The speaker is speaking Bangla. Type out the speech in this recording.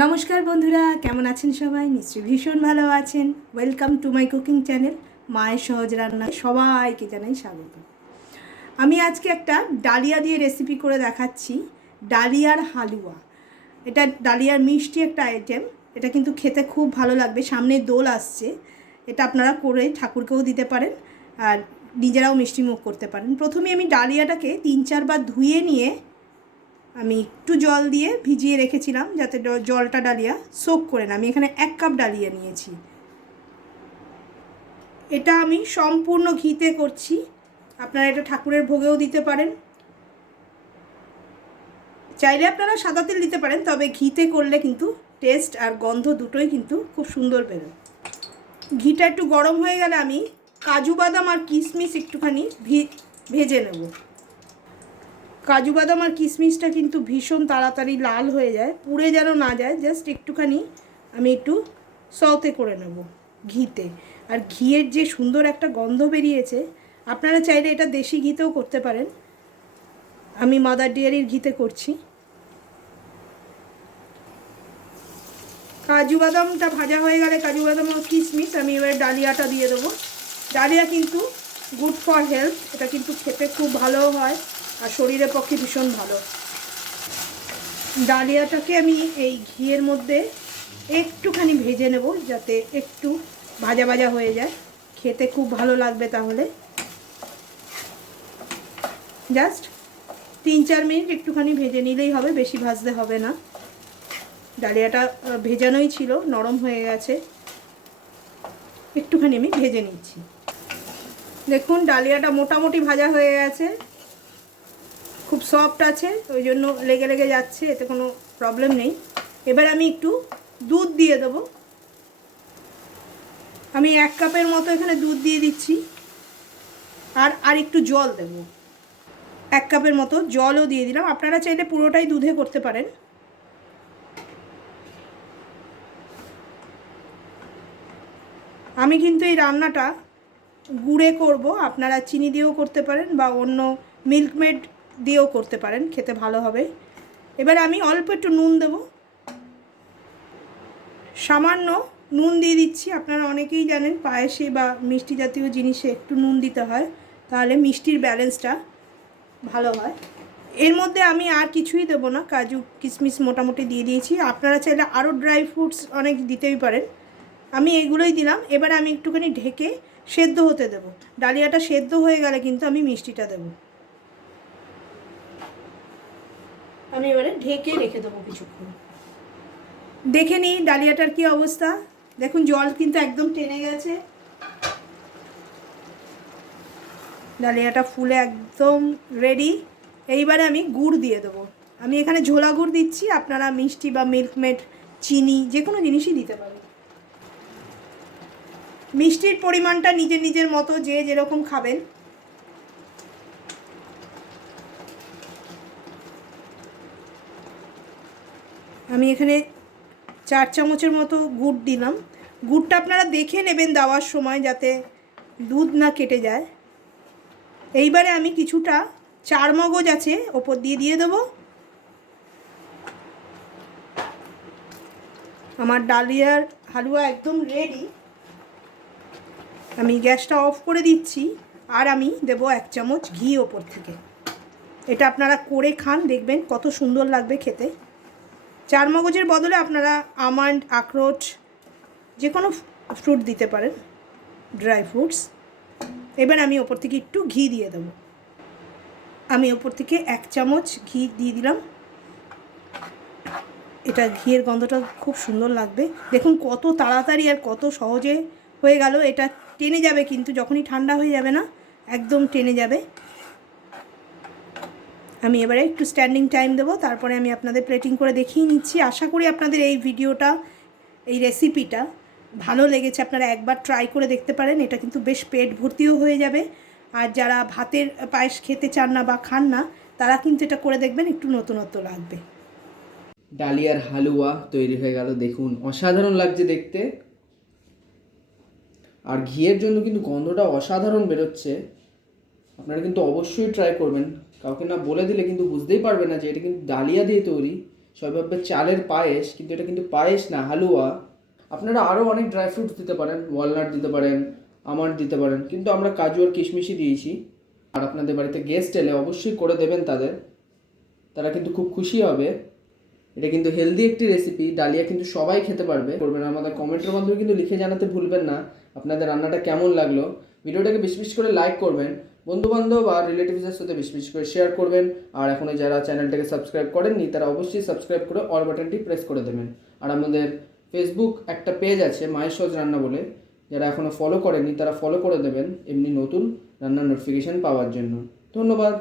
নমস্কার বন্ধুরা, কেমন আছেন সবাই? নিশ্চয়ই ভীষণ ভালো আছেন। Welcome to my cooking channel মায়ের সহজ রান্না। সবাইকে জানাই স্বাগত। আমি আজকে একটা ডালিয়া দিয়ে রেসিপি করে দেখাচ্ছি, ডালিয়ার হালুয়া। এটা ডালিয়ার মিষ্টি একটা আইটেম। এটা কিন্তু খেতে খুব ভালো লাগবে। সামনে দোল আসছে, এটা আপনারা করে ঠাকুরকেও দিতে পারেন আর নিজেরাও মিষ্টি মুখ করতে পারেন। প্রথমে আমি ডালিয়াটাকে 3-4 বার ধুয়ে নিয়ে আমি একটু জল দিয়ে ভিজিয়ে রেখেছিলাম যাতে জলটা ডালিয়া সোক করে না। আমি এখানে 1 কাপ ডালিয়া নিয়েছি। এটা আমি সম্পূর্ণ ঘিতে করছি। আপনারা এটা ঠাকুরের ভোগেও দিতে পারেন, চাইলে আপনারা সাদা তেল দিতে পারেন, তবে ঘিতে করলে কিন্তু টেস্ট আর গন্ধ দুটোই কিন্তু খুব সুন্দর বেরোয়। ঘিটা একটু গরম হয়ে গেলে আমি কাজু বাদাম আর কিশমিশ একটুখানি ভেজে নেব। কাজু বাদাম আর কিশমিশটা কিন্তু ভীষণ তাড়াতাড়ি লাল হয়ে যায়, পুড়ে যেন না যায়, জাস্ট একটুখানি আমি একটু সতে করে নেব ঘিতে। আর ঘিয়ের যে সুন্দর একটা গন্ধ বেরিয়েছে, আপনারা চাইলে এটা দেশি ঘিতেও করতে পারেন। আমি মাদার ডেয়ারির ঘিতে করছি। কাজু বাদামটা ভাজা হয়ে গেলে, কাজু বাদাম ও কিশমিশ, আমি এবার ডালিয়াটা দিয়ে দেবো। ডালিয়া কিন্তু গুড ফর হেলথ, এটা কিন্তু খেতে খুব ভালো হয় আর শরীরের পক্ষে ভীষণ ভালো। ডালিয়াটাকে আমি এই ঘিয়ের মধ্যে একটুখানি ভেজে নেব, যাতে একটু ভাজা ভাজা হয়ে যায়, খেতে খুব ভালো লাগবে। তাহলে জাস্ট 3-4 মিনিট একটুখানি ভেজে নিলেই হবে, বেশি ভাজতে হবে না। ডালিয়াটা ভেজানোই ছিল, নরম হয়ে গেছে, একটুখানি আমি ভেজে নিচ্ছি। দেখুন ডালিয়াটা মোটামুটি ভাজা হয়ে গেছে, খুব সফট আছে, ওই জন্য লেগে লেগে যাচ্ছে, এতে কোনো প্রবলেম নেই। এবার আমি একটু দুধ দিয়ে দেবো। আমি 1 কাপের মতো এখানে দুধ দিয়ে দিচ্ছি, আর একটু জল দেব। 1 কাপের মতো জলও দিয়ে দিলাম। আপনারা চাইলে পুরোটাই দুধে করতে পারেন। আমি কিন্তু এই রান্নাটা গুড়ে করব, আপনারা চিনি দিয়েও করতে পারেন বা অন্য মিল্কমেড দিয়েও করতে পারেন, খেতে ভালো হবে। এবার আমি অল্প একটু নুন দেব, সামান্য নুন দিয়ে দিচ্ছি। আপনারা অনেকেই জানেন পায়েসে বা মিষ্টি জাতীয় জিনিসে একটু নুন দিতে হয়, তাহলে মিষ্টির ব্যালেন্সটা ভালো হয়। এর মধ্যে আমি আর কিছুই দেবো না, কাজু কিশমিশ মোটামুটি দিয়ে দিয়েছি। আপনারা চাইলে আরও ড্রাই ফ্রুটস অনেক দিতেই পারেন, আমি এগুলোই দিলাম। এবার আমি একটুখানি ঢেকে সেদ্ধ হতে দেব। ডালিয়াটা সেদ্ধ হয়ে গেলে কিন্তু আমি মিষ্টিটা দেব। আমি এবারে ঢেকে রেখে দেবো কিছুক্ষণ। দেখে নিই ডালিয়াটার কি অবস্থা। দেখুন জল কিন্তু একদম টেনে গেছে, ডালিয়াটা ফুলে একদম রেডি। এইবারে আমি গুড় দিয়ে দেবো। আমি এখানে ঝোলা গুড় দিচ্ছি, আপনারা মিষ্টি বা মিল্কমেড, চিনি, যে কোনো জিনিসই দিতে পারেন। মিষ্টির পরিমাণটা নিজের নিজের মতো, যে যেরকম খাবেন। আমি এখানে 4 চামচের মতো গুড় দিলাম। গুড়টা আপনারা দেখে নেবেন দেওয়ার সময়, যাতে দুধ না কেটে যায়। এইবারে আমি কিছুটা চারমগজ আছে ওপর দিয়ে দেবো। আমার ডালিয়ার হালুয়া একদম রেডি। আমি গ্যাসটা অফ করে দিচ্ছি, আর আমি দেবো 1 চামচ ঘি ওপর থেকে। এটা আপনারা করে খান, দেখবেন কত সুন্দর লাগবে খেতে। চারমগজের বদলে আপনারা আমন্ড, আখরোট, যে কোনো ফ্রুট দিতে পারেন, ড্রাই ফ্রুটস। এবার আমি ওপর থেকে একটু ঘি দিয়ে দেবো। আমি ওপর থেকে 1 চামচ ঘি দিয়ে দিলাম। এটা ঘিয়ের গন্ধটা খুব সুন্দর লাগবে। দেখুন কত তাড়াতাড়ি আর কত সহজে হয়ে গেল। এটা টেনে যাবে, কিন্তু যখনই ঠান্ডা হয়ে যাবে না, একদম টেনে যাবে। আমি এবারে একটু স্ট্যান্ডিং টাইম দেবো, তারপরে আমি আপনাদের প্লেটিং করে দেখিয়ে নিচ্ছি। আশা করি আপনাদের এই ভিডিওটা, এই রেসিপিটা ভালো লেগেছে। আপনারা একবার ট্রাই করে দেখতে পারেন, এটা কিন্তু বেশ পেট ভর্তিও হয়ে যাবে। আর যারা ভাতের পায়েস খেতে চান না বা খান না, তারা কিন্তু এটা করে দেখবেন, একটু নতুনত্ব লাগবে। ডালিয়ার হালুয়া তৈরি হয়ে গেল, দেখুন অসাধারণ লাগছে দেখতে। আর ঘিয়ের জন্য কিন্তু গন্ধটা অসাধারণ বেরোচ্ছে। আপনারা কিন্তু অবশ্যই ট্রাই করবেন। কাউকে না বলে দিলে কিন্তু বুঝতেই পারবে না যে এটা কিন্তু ডালিয়া দিয়ে তৈরি। সবাই ভাববে চালের পায়েস, কিন্তু এটা কিন্তু পায়েস না, হালুয়া। আপনারা আরও অনেক ড্রাই ফ্রুটস দিতে পারেন, ওয়ালনাট দিতে পারেন, আমন্ড দিতে পারেন, কিন্তু আমরা কাজু আর কিশমিশই দিয়েছি। আর আপনাদের বাড়িতে গেস্ট এলে অবশ্যই করে দেবেন তাদের, তারা কিন্তু খুব খুশি হবে। এটা কিন্তু হেলদি একটি রেসিপি, ডালিয়া কিন্তু সবাই খেতে পারবে। করবেন আমাদের কমেন্টের মাধ্যমে কিন্তু লিখে জানাতে ভুলবেন না আপনাদের রান্নাটা কেমন লাগলো। ভিডিওটাকে বেশি বেশি করে লাইক করবেন, বন্ধুবান্ধব আর রিলেটিভসের সাথে বেশি বেশি করে শেয়ার করবেন। আর এখনও যারা চ্যানেলটাকে সাবস্ক্রাইব করেননি তারা অবশ্যই সাবস্ক্রাইব করে অল বাটনটি প্রেস করে দেবেন। আর আমাদের ফেসবুক একটা পেজ আছে মায়ের সহজ রান্না বলে, যারা এখনও ফলো করেননি তারা ফলো করে দেবেন এমনি নতুন রান্নার নোটিফিকেশান পাওয়ার জন্য। ধন্যবাদ।